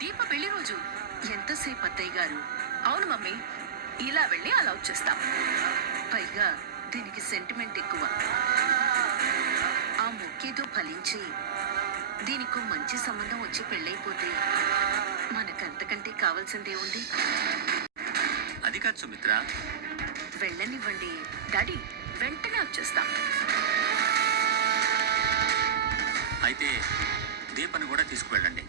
దీప పెళ్లి రోజు. ఎంతసేపు అత్తయ్య గారు? అవును మమ్మీ, ఇలా వెళ్ళి అలా వచ్చేస్తాం. పైగా దీనికి సెంటిమెంట్ ఎక్కువ. ఆ మొక్కేదో ఫలించి దీనికో మంచి సంబంధం వచ్చి పెళ్ళైపోతే మనకంతకంటే కావాల్సిందేముంది? అది కాదు సుమిత్ర. వెళ్ళనివ్వండి. డాడీ, వెంటనే వచ్చేస్తాం. అయితే దీపని కూడా తీసుకువెళ్ళండి.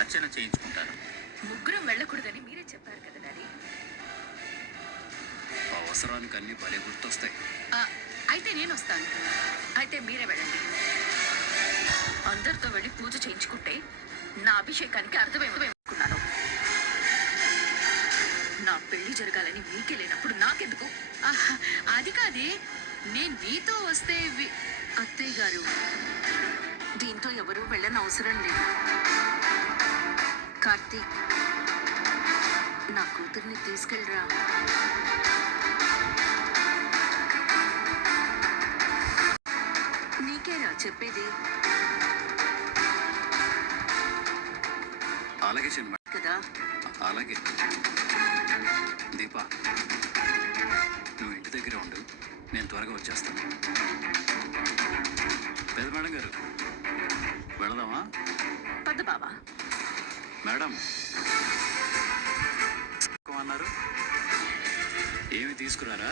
అర్చన చేయించుకుంటాను. ముగ్గురం వెళ్ళకూడదని మీరే చెప్పారు కదా డాడీ. అవసరానికి అన్ని భలే గుర్తొస్తాయి. అయితే నేను వస్తాను. అయితే మీరే వెళ్ళండి. అందరితో వెళ్ళి పూజ చేయించుకుంటే నా అభిషేకానికి అర్థమేమనుకున్నాను. నా పెళ్లి జరగాలని మీకే లేనప్పుడు నాకెందుకు? అది కాదే, నేను నీతో వస్తే అత్తయ్య గారు, దీంతో ఎవరూ వెళ్ళనవసరం లేదు. కార్తీక్, నా కూతుర్ని తీసుకెళ్ళరా. నీకేరా చెప్పేది? అలాగే చిన్న కదా. అలాగే. దీప, నువ్వు ఇంటి దగ్గర ఉండు, నేను త్వరగా వచ్చేస్తాను. పెద్ద మేడం గారు, వెళదామా? పెద్ద బావా. మేడం అన్నారు, ఏమి తీసుకురారా?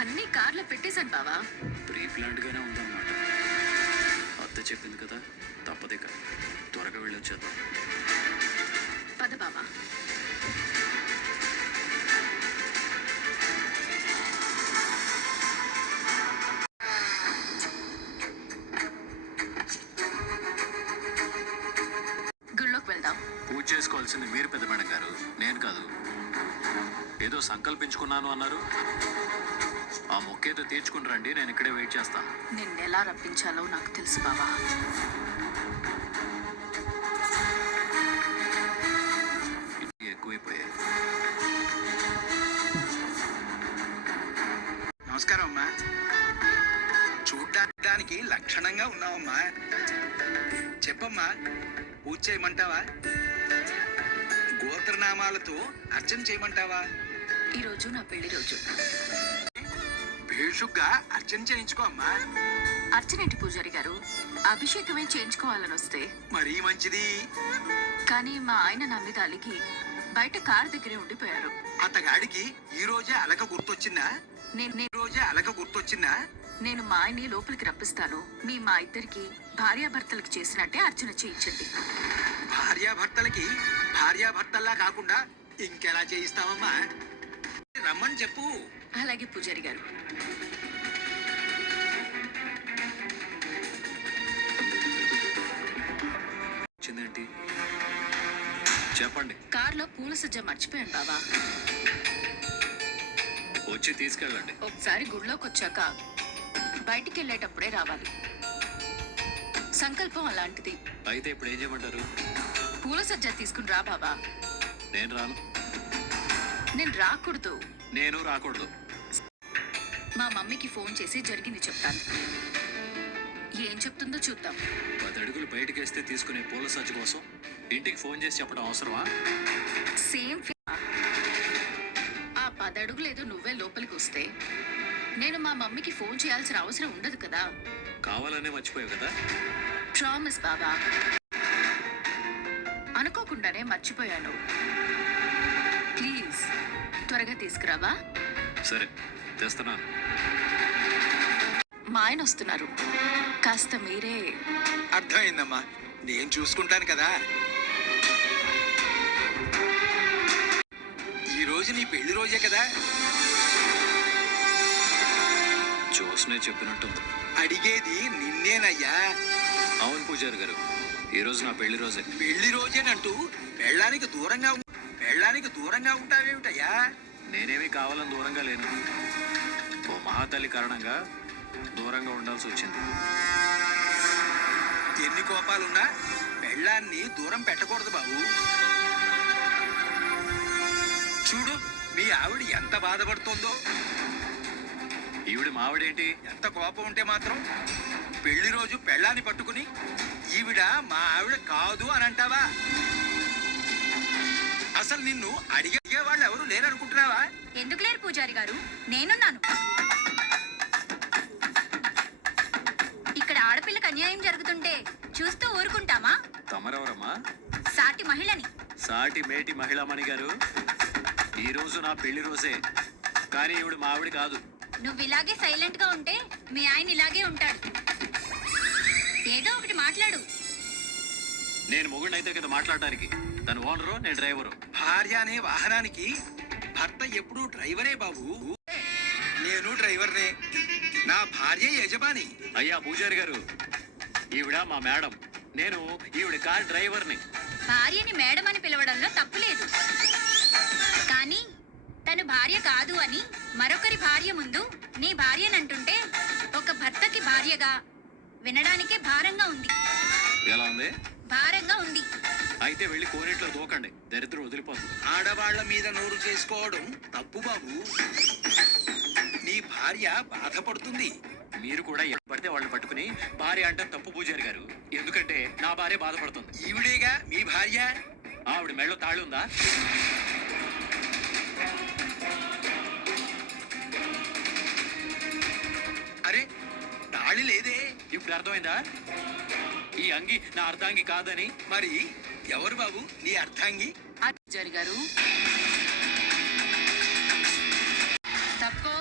అన్ని కార్లో పెట్టేశాను బావా. ప్రీ ప్లాన్డ్గానే ఉందన్నమాట. అత్త చెప్పింది కదా, తప్పదిక. త్వరగా వెళ్ళి వచ్చేద్దాం. పద బావా. గుళ్ళోకి వెళ్దాం. పూజ చేసుకోవాల్సింది మీరు పెద్ద మేడం గారు, నేను కాదు. ఏదో సంకల్పించుకున్నాను అన్నారు. ఆ మొక్కేదో తీర్చుకుని రండి, నేను ఇక్కడే వెయిట్ చేస్తాను. నిన్నెలా రప్పించాలో నాకు తెలుసు బావా. ఎక్కువైపోయాయి. నమస్కారం అమ్మా. చూడ్డానికి లక్షణంగా ఉన్నావమ్మా. చెప్పమ్మా, పూజ చేయమంటావా? గోత్రనామాలతో అర్చన చేయమంటావా? ఈరోజు నా పెళ్లి రోజు. భేషుగ్గా అర్చన చేయించుకో అమ్మా. అర్చనేంటి పూజారి గారు, అభిషేకమే చేయించుకోవాలని వస్తే. మరీ మంచిది. కానీ మా ఆయన నా మీద అలిగి బయట కారు దగ్గరే ఉండిపోయారు. అతగాడికి ఈ రోజే అలక గుర్తొచ్చిందా? నేను మా ఆయన్ని లోపలికి రప్పిస్తాను. మా ఇద్దరికి భార్యాభర్తలకు చేసినట్టే అర్చన చేయించండి. భార్యాభర్తల్లా కాకుండా ఇంకెలా చేయిస్తావమ్మా? రమ్మని చెప్పు. అలాగే పూజారి గారు. వచ్చిందేంటి చెప్పండి. కార్లో పూల సజ్జ మర్చిపోయాను బావా. వచ్చి తీసుకెళ్ళండి. ఒకసారి గుడిలోకి వచ్చాక బయటికి వెళ్ళేటప్పుడే రావాలి. సంకల్పం అలాంటిది. అయితే ఇప్పుడు ఏం చేయమంటారు? పూల సజ్జ తీసుకుని రా బావా. నేను రాను. నేను రాకూడదు. నేను రాకూడదు. మా మమ్మీకి ఫోన్ చేసి జరిగింది చెప్తాను. ఏం చెప్తుందో చూద్దాం. 10 అడుగులు బయటకు వేస్తే తీసుకునే పూల సజ్జ కోసం ఇంటికి ఫోన్ చేసి చెప్పడం అవసరమా? సేమ్. ఆ 10 అడుగులు ఏదో నువ్వే లోపలికి వస్తే నేను మా మమ్మీకి ఫోన్ చేయాల్సిన అవసరం ఉండదు కదా. కావాలనే మర్చిపోయావు కదా. ప్రామిస్ బాబా. అనుకోకుండానే మర్చిపోయాను. ప్లీజ్ త్వరగా తీసుకురావా. సరే, తెస్తున్నాను. మా ఆయన వస్తున్నారు, కాస్త మీరే. అర్థమైందమ్మా, నేను చూసుకుంటాను కదా. ఈ రోజు నీ పెళ్లి రోజే కదా. చూసనే చెప్పినట్టుంది. అడిగేది నిన్నేనయ్యా. అవును పూజారి గారు, ఈరోజు నా పెళ్లి రోజే. పెళ్లి రోజేనంటూ పెళ్ళానికి దూరంగా ఉంటావేమిటయ్యా? నేనేమి కావాలని దూరంగా లేను. ఓ మహాతల్లి కారణంగా దూరంగా ఉండాల్సి వచ్చింది. ఎన్ని కోపాలున్నా పెళ్ళాన్ని దూరం పెట్టకూడదు బాబు. చూడు, మీ ఆవిడ ఎంత బాధపడుతోందో. ఈవిడ మావిడేంటి? ఎంత కోపం ఉంటే మాత్రం పెళ్లి రోజు పెళ్ళాన్ని పట్టుకుని ఈవిడ మా ఆవిడ కాదు అని అంటావా? అసలు నిన్ను అడిగే వాళ్ళు ఎవరు లేరనుకుంటున్నావా? ఎందుకు లేరు పూజారి గారు, నేనున్నాను. ఇక్కడ ఆడపిల్లకి అన్యాయం జరుగుతుంటే చూస్తూ ఊరుకుంటామా? తమరెవరమ్మా? సాటి మహిళని. సాటి మేటి మహిళామణి గారు, ఈ రోజు నా పెళ్లి రోజే, కానీ ఈవిడ మావిడి కాదు. నువ్వు ఇలాగే సైలెంట్ గా ఉంటే మీ ఆయన ఇలాగే ఉంటాడు. ఏదో ఒకటి మాట్లాడు. నేను మొగుడినైతే కదా మాట్లాడటానికి. తను ఓనరు, నేను డ్రైవరు. భార్య అనే వాహనానికి భర్త ఎప్పుడూ డ్రైవరే బాబు. నేను డ్రైవర్నే, నా భార్య యజమాని. అయ్యా పూజారి గారు, ఈవిడ మా మేడం, నేను ఈవిడ కార్ డ్రైవర్ని. భార్యని మేడం అని పిలవడంలో తప్పు లేదు, కానీ తను భార్య కాదు అని మరొకరి భార్య ముందు నీ భార్యనంటుంటే ఒక భర్తకి భార్యగా వినడానికే భారంగా ఉంది. ఎలా ఉంది? భారంగా ఉంది. అయితే వెళ్ళి కోనేట్లో దూకండి, దరిద్రం వదిలిపోతుంది. ఆడవాళ్ల మీద నోరు చేసుకోవడం తప్పు బాబు. నీ భార్య బాధపడుతుంది. మీరు కూడా ఎవరు పడితే వాళ్ళని పట్టుకుని భార్య అంటే తప్పు పూజారి గారు. ఎందుకంటే నా భార్య బాధపడుతుంది. ఈవిడేగా మీ భార్య. ఆవిడ మెళ్ళో తాళి ఉందా? అరే తాళి లేదే. ఇప్పుడు అర్థమైందా? ఈ అంగి నా అర్ధాంగి కాదని. మరి ఎవరు బాబు నీ అర్థాంగి? పూజారి గారు తప్పో.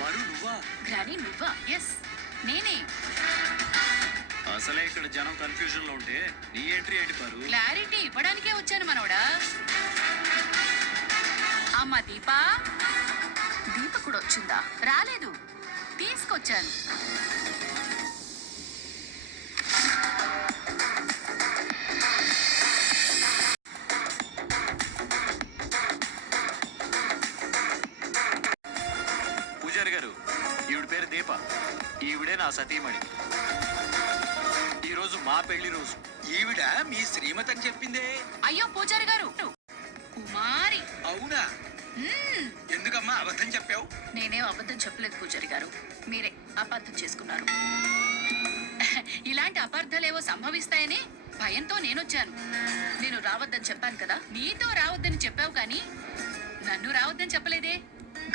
పరు నువ్వా? గ్రాని నువ్వా? ఎస్ నేనే. అసలే ఇక్కడ జనం కన్ఫ్యూజన్ లో ఉంటే నీ ఎంట్రీ ఏంటి పరు? క్లారిటీ ఇవ్వడానికే వచ్చాను మనోడా. అమ్మ దీపా. దీప కూడా వచ్చిందా? రాలేదు, తీసుకొచ్చాను. పూజారి గారు, ఈవిడ పేరు దీప, ఈవిడే నా సతీమణి. ఈ రోజు మా పెళ్లి రోజు. ఈవిడ మీ శ్రీమతి అని చెప్పిందే. అయ్యో పూజారి గారు, కుమారి. అవునా? మ్మ్. ఎందుకమ్మా అబద్ధం చెప్పావు? నేనేం అబద్ధం చెప్పలేదు పూజారి గారు, మీరే అపార్థం చేసుకున్నారు. ఇలాంటి అపార్థాలేవో సంభవిస్తాయని భయంతో నేనొచ్చాను. నేను రావద్దని చెప్పాను కదా. నీతో రావద్దని చెప్పావు కానీ నన్ను రావద్దని చెప్పలేదే.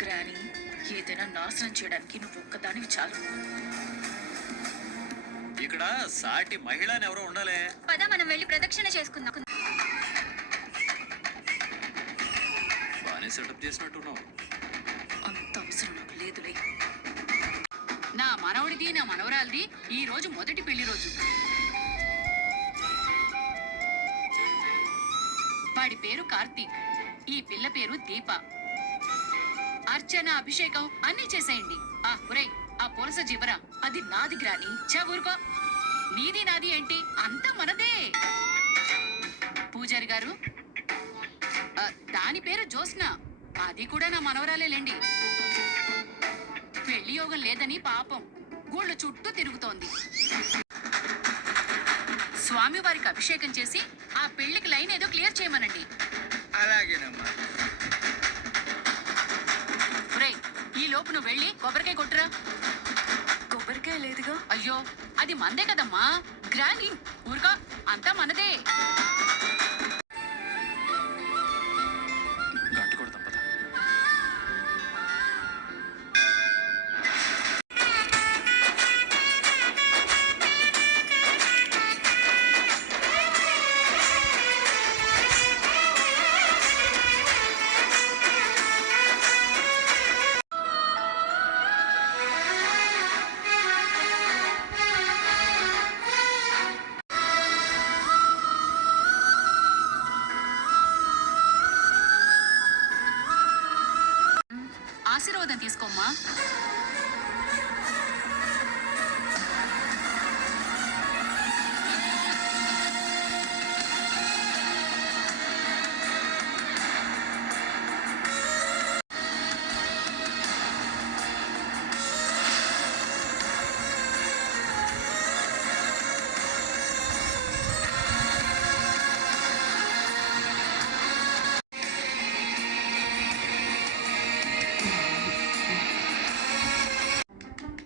గ్రాని, ఏదైనా నాశనం చేయడానికి నువ్వు ఒక్కదానివి చాలు. ఇక్కడ సాటి మహిళని ఎవరో ఉండాలే. పద మనం వెళ్ళి ప్రదక్షిణ చేసుకుందాం. బానే సెటప్ చేసినట్టున్నావు. అంత అవసరం నాకు లేదులే. నా మనవడిది నా మనవరాలిది ఈ రోజు మొదటి పెళ్లి రోజు. వాడి పేరు కార్తీక్, ఈ పిల్ల పేరు దీప. అర్చన, అభిషేకం అన్నీ చేసేయండి. ఒరేయ్, ఆ పులస జీవరా అది నాది గ్రాని. చా ఊరుకో. నీది నాది ఏంటి, అంతా మనదే. పూజారి గారు, దాని పేరు జ్యోత్స్న, అది కూడా నా మనవరాలేలేండి. పెళ్లి యోగం లేదని పాపం గూళ్ళ చుట్టూ తిరుగుతోంది. స్వామి వారికి అభిషేకం చేసి ఆ పెళ్లికి లైన్ ఏదో క్లియర్ చేయమనండి. అలాగేనమ్మా. ఈ లోపు నువ్వు వెళ్ళి కొబ్బరికాయ కొట్టురా. కొబ్బరికాయ లేదుగా. అయ్యో, అది మందే కదమ్మా. గ్రాని ఊరుగా, అంతా మనదే. గంట కొడతాం పద. ఆశీర్వాదం తీసుకోమ్మా.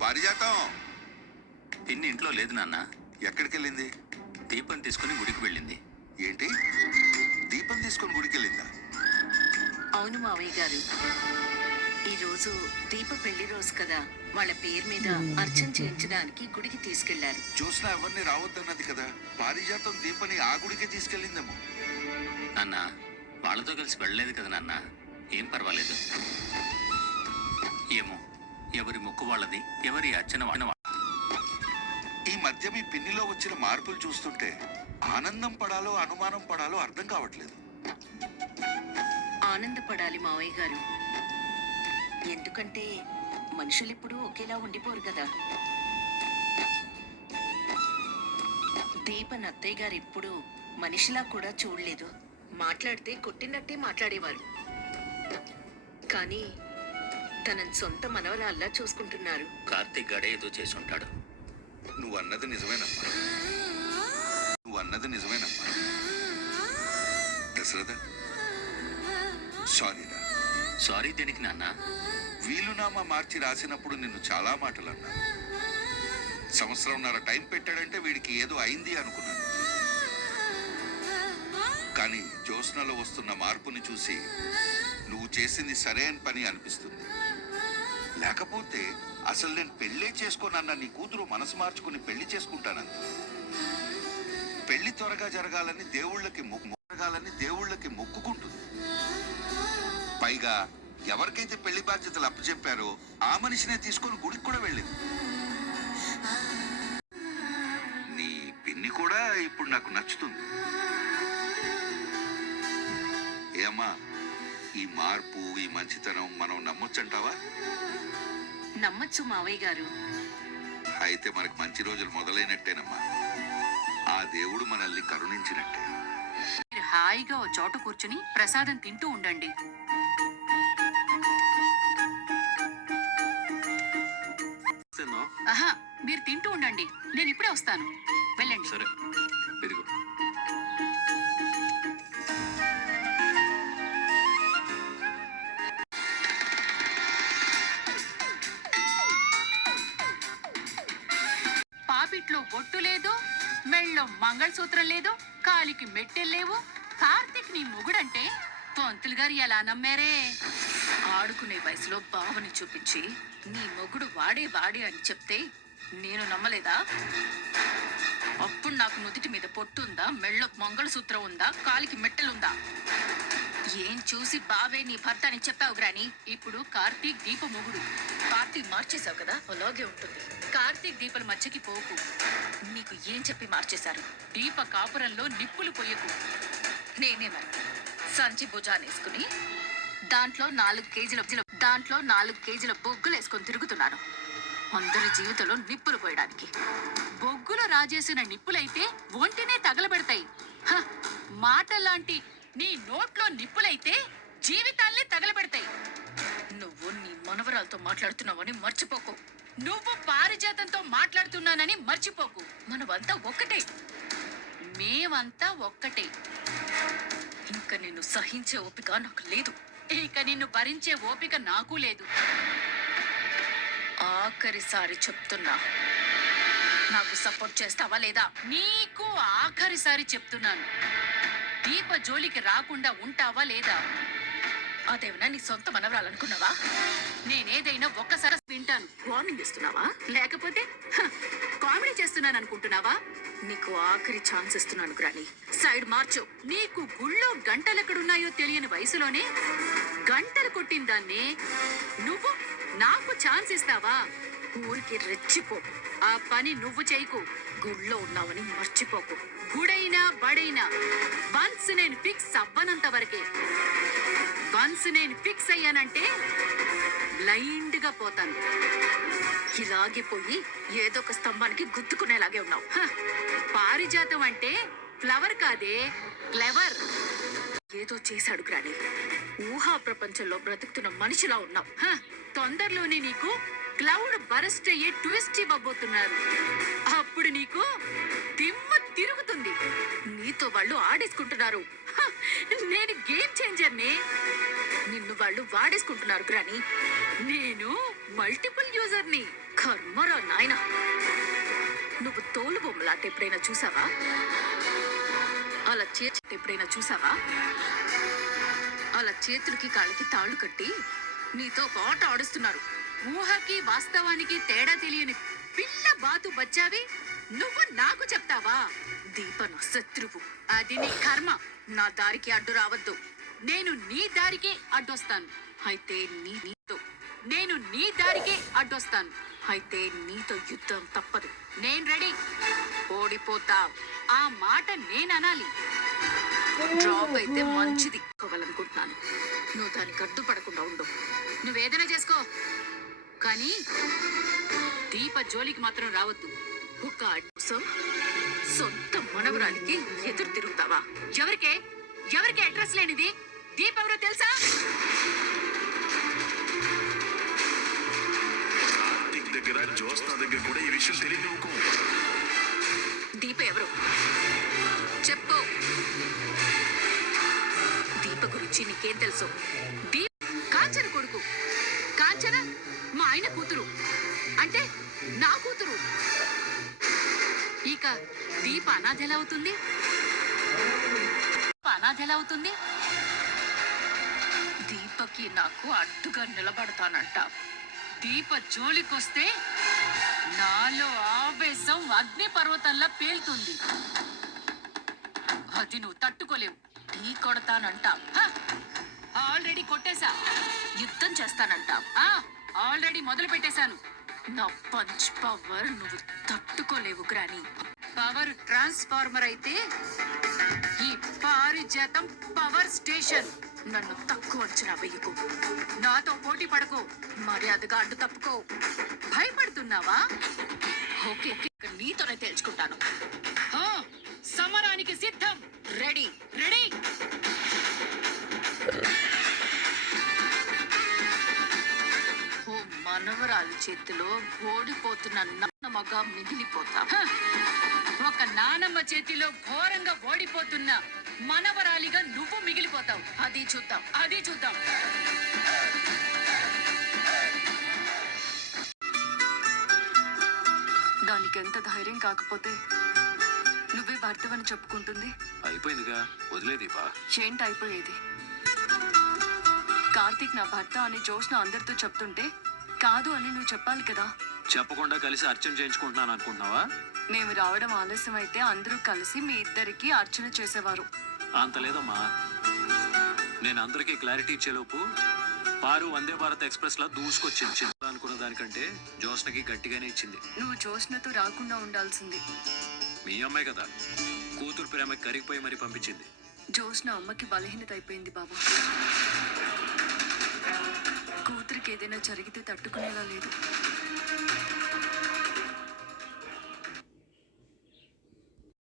పారిజాతం పిన్ని ఇంట్లో లేదు నాన్న. ఎక్కడికి వెళ్ళింది? దీపం తీసుకుని గుడికి వెళ్ళింది. ఏంటి, దీపం తీసుకొని గుడికి వెళ్ళిందా? అవును మావయ్య గారు, ఈ రోజు దీప పెళ్లి రోజు కదా, వాళ్ళ పేరు మీద అర్చన చేయించడానికి గుడికి తీసుకెళ్లారు. చూసినా ఎవరిని రావద్దన్నది కదా. పారిజాతం దీపని ఆ గుడికి తీసుకెళ్ళిందేమో. నాన్న వాళ్ళతో కలిసి వెళ్ళలేదు కదా నాన్న. ఏం పర్వాలేదు. ఏమో, ఎవరి మొక్కు వాళ్ళది, ఎవరి అర్చన వాళ్ళ. ఈ మధ్య మీ పిన్నిలో వచ్చిన మార్పులు చూస్తుంటే ఆనందం పడాలో అనుమానం పడాలో అర్థం కావట్లేదు. ఆనందపడాలి మావయ్య గారు, ఎందుకంటే మనుషులిప్పుడు ఒకేలా ఉండిపోరు కదా. దీపన్ అత్తయ్య గారు ఎప్పుడు మనిషిలా కూడా చూడలేదు. మాట్లాడితే కొట్టినట్టే మాట్లాడేవారు, కానీ తనని సొంత మనవరాల్లా చూసుకుంటున్నారు. కార్తీక్ గడే ఏదో చేసి ఉంటాడు. నువ్వు అన్నది నిజమేనమ్మా, నువ్వు అన్నది నిజమేనమ్మా. దశరథ, సారీరా. సారీ దేనికి నాన్న? వీలునామా మార్చి రాసినప్పుడు నిన్ను చాలా మాటలు అన్నాను. సంవత్సరంన్నర టైం పెట్టాడంటే వీడికి ఏదో అయింది అనుకున్నాను. కానీ జ్యోత్స్నలో వస్తున్న మార్పుని చూసి నువ్వు చేసింది సరైన పని అనిపిస్తుంది. లేకపోతే అసలు నేను పెళ్ళే చేసుకోనన్న నీ కూతురు మనసు మార్చుకుని పెళ్లి చేసుకుంటానంది. పెళ్లి త్వరగా జరగాలని దేవుళ్ళకి మొక్కుకుంటుంది. పైగా ఎవరికైతే పెళ్లి బాధ్యతలు అప్పచెప్పారో ఆ మనిషినే తీసుకొని గుడికి కూడా వెళ్ళింది. నీ పిన్ని కూడా ఇప్పుడు నాకు నచ్చుతుంది. ఏమ్మా, ఈ మార్పు, ఈ మంచితనం మనం నమ్మొచ్చంటావా? నమ్మచ్చు మావయ్య గారు. అయితే మనకు మంచి రోజులు మొదలైనట్టేనమ్మా. ఆ దేవుడు మనల్ని కరుణించినట్టే. మీరు హాయిగా ఓ చోట కూర్చుని ప్రసాదం తింటూ ఉండండి. ఆహా, మీరు తింటూ ఉండండి, నేను ఇప్పుడే వస్తాను. వెళ్ళండి. సరే, ఇదిగో. పాపిట్లో బొట్టు లేదు, మెళ్ళో మంగళసూత్రం లేదు, కాలికి మెట్టెల్లేవు. కార్తీక్ నీ మొగుడంటే పంతులు గారు ఎలా నమ్మారే? ఆడుకునే వయసులో బావని చూపించి నీ మొగుడు వాడే అని చెప్తే నేను నమ్మలేదా? అప్పుడు నాకు నుదుటి మీద పొట్టుందా, మెళ్ళో మంగళసూత్రం ఉందా, కాలికి మెట్టెలుందా? ఏం చూసి బావే నీ భర్త అని చెప్పావు గ్రాని? ఇప్పుడు కార్తీక్ దీప మొగుడు. పార్టీ మార్చేశావు కదా, అలాగే ఉంటుంది. కార్తీక్ దీపల మధ్యకి పోకు. నీకు ఏం చెప్పి మార్చేశారు? దీప కాపురంలో నిప్పులు పొయ్యకు. నేనే మరి సంచి భుజానేసుకుని దాంట్లో 4 కేజీల బొగ్గులు వేసుకొని తిరుగుతున్నాను, అందరి జీవితంలో నిప్పులు పోయడానికి. బొగ్గులు రాజేసిన నిప్పులైతే ఒంటినే తగలబెడతాయి. మాటలాంటి నీ నోట్లో నిప్పులైతే జీవితాల్ని తగలబెడతాయి. నువ్వు నీ మనవరాలతో మాట్లాడుతున్నావని మర్చిపోకు. నువ్వు పారిజాతంతో మాట్లాడుతున్నానని మర్చిపోకు. మనమంతా ఒక్కటే, మేమంతా ఒక్కటే. ఇంకా నిన్ను సహించే ఓపిక నాకు లేదు, ఇక నిన్ను భరించే ఓపిక నాకు లేదు. ఆఖరిసారి చెప్తున్నా, నాకు సపోర్ట్ చేస్తావా లేదా? నీకు ఆఖరిసారి చెప్తున్నాను, దీప జోలికి రాకుండా ఉంటావా లేదా? అదేమన్నా నీ సొంత మనవరాలనుకున్నావా? నేనేదైనా ఒక్కసారి వింటాను, వార్నింగ్ ఇస్తున్నావా? లేకపోతే కామెడీ చేస్తున్నాను అనుకుంటున్నావా? నీకు ఆఖరి ఛాన్స్ ఇస్తున్నాను గ్రాని, సైడ్ మార్చు. నీకు గుళ్ళో గంటలు ఎక్కడున్నాయో తెలియని వయసులోనే గంటలు కొట్టిన దాన్ని నువ్వు నాకు ఛాన్స్ ఇస్తావా? ఊరికి రెచ్చిపో. ఆ పని నువ్వు చేయకు. గుళ్ళో ఉన్నావని మర్చిపోకు. గుడైనా బడైనా వన్స్ నేను ఫిక్స్ అవ్వనంత వరకే. వన్స్ నేను ఫిక్స్ అయ్యానంటే బ్లైండ్ గా పోతాను. ఇలాగే పోయి ఏదో ఒక స్తంభానికి గుర్తుకునేలాగే ఉన్నావు. పారిజాతం అంటే ఫ్లవర్ కాదే, క్లెవర్. ఏదో చేశాడు గ్రాని, ఊహా ప్రపంచంలో బ్రతుకుతున్న మనిషిలా ఉన్నావు. తొందరలోనే నీకు క్లౌడ్ బరస్ట్ అయ్యే ట్విస్ట్ ఇవ్వబోతున్నారు. అప్పుడు నీకు దిమ్మ తిరుగుతుంది. నీతో వాళ్ళు ఆడేసుకుంటున్నారు. నేను గేమ్ చేంజర్ని. నిన్ను వాళ్ళు వాడేసుకుంటున్నారు గ్రాని. నేను మల్టిపుల్ యూజర్ని. కర్మరా నాయనా. నువ్వు తోలు బొమ్మలాట ఎప్పుడైనా చూసావా? అలా ఎప్పుడైనా చూసావా? అలా చేతులకి కాళ్ళకి తాళ్ళు కట్టి నీతో ఒక ఆట ఆడుస్తున్నారు. ఊహకి వాస్తవానికి తేడా తెలియని పిల్ల బాతు బచ్చావి నువ్వు నాకు చెప్తావా? దీప నా శత్రువు. అది నీ కర్మ. నా దారికి అడ్డు రావద్దు. నేను నీ దారికే అడ్డొస్తాను. అయితే నేను నీ దారికే అడ్డొస్తాను. అయితే నీతో యుద్ధం తప్పదు. నేను రెడీ. ఓడిపోతావు. ఆ మాట నేను అనాలి. డ్రాప్ అయితే మంచిది కోవాలనుకుంటున్నాను. నువ్వు దానికి అడ్డుపడకుండా ఉండు. నువ్వేదైనా చేసుకో, కానీ దీప జోలికి మాత్రం రావద్దు. ఒక అడ్సం సొంత మనవరాలికి ఎదురు తిరుగుతావా? ఎవరికి అడ్రస్ లేనిది దీప ఎవరో తెలుసా? దగ్గర జ్యోత్స్న దగ్గర కూడా ఈ విషయం తెలియదు. దీప ఎవరు చెప్పు. దీప గురించి నీకేం తెలుసు? దీప కాంచన కొడుకు. కాంచన మా ఆయన కూతురు. అంటే నా కూతురు. ఇక దీప అనాథ ఎలా అవుతుంది? దీపకి నాకు అడ్డుగా నిలబడతానంట. దీప జోలికొస్తే నాలో ఆవేశం అగ్ని పర్వతంలా పేలుతుంది. అది నువ్వు తట్టుకోలేవు. ఢీ కొడతానంట. ఆల్రెడీ కొట్టేశా. యుద్ధం చేస్తానంట. ఆల్రెడీ మొదలు పెట్టేశాను. నా పంచ్ పవర్ నువ్వు తట్టుకోలేవు గ్రాని. పవర్ ట్రాన్స్ఫార్మర్ అయితే ఈ పారిజాతం పవర్ స్టేషన్. నన్ను తక్కువ అంచనా వెయ్యకు. నాతో పోటీ పడకు. మర్యాదగా అడ్డు తప్పుకో. భయపడుతున్నావా? ఓకే, నీతోనే తెలుసుకుంటాను. సమరానికి సిద్ధం. Ready ready. ఓ మనవరాలి చేతిలో ఓడిపోతున్న నాన్నమ్మగా మిగిలిపోతా. ఒక నానమ్మ చేతిలో ఘోరంగా ఓడిపోతున్న మనవరాలిగా నువ్వు మిగిలిపోతావు. అది చూద్దాం. దానికి ఎంత ధైర్యం కాకపోతే నువ్వే భర్తవని చెప్పుకుంటుంది. అయిపోయిందిగా, వదిలే దీపా. ఏంటి అయిపోయేది? కార్తీక్ నా భర్త అని జ్యోత్స్న అందరితో చెప్తుంటే కాదు అని నువ్వు చెప్పాలి కదా. చెప్పకుండా కలిసి అర్చన చేయించుకుంటున్నాను అనుకుంటున్నావా? మేము రావడం ఆలస్యం అయితే అందరూ కలిసి మీ ఇద్దరికి అర్చన చేసేవారు. అంత లేదమ్మా. నేను అందరికీ క్లారిటీ ఇచ్చేలోపు పారు వందే భారత్ ఎక్స్ప్రెస్ లా దూసుకొచ్చింది. అనుకున్న దానికంటే జ్యోత్స్నకి గట్టిగానే ఇచ్చింది. నువ్వు జ్యోత్స్నతో రాకుండా ఉండాల్సింది. మీ అమ్మాయి కదా, కూతురు ప్రేమ కరిగిపోయి మరి పంపించింది. జ్యోత్స్న అమ్మకి బలహీనత అయిపోయింది బాబు. కూతురికి ఏదైనా జరిగితే తట్టుకునేలా లేదు.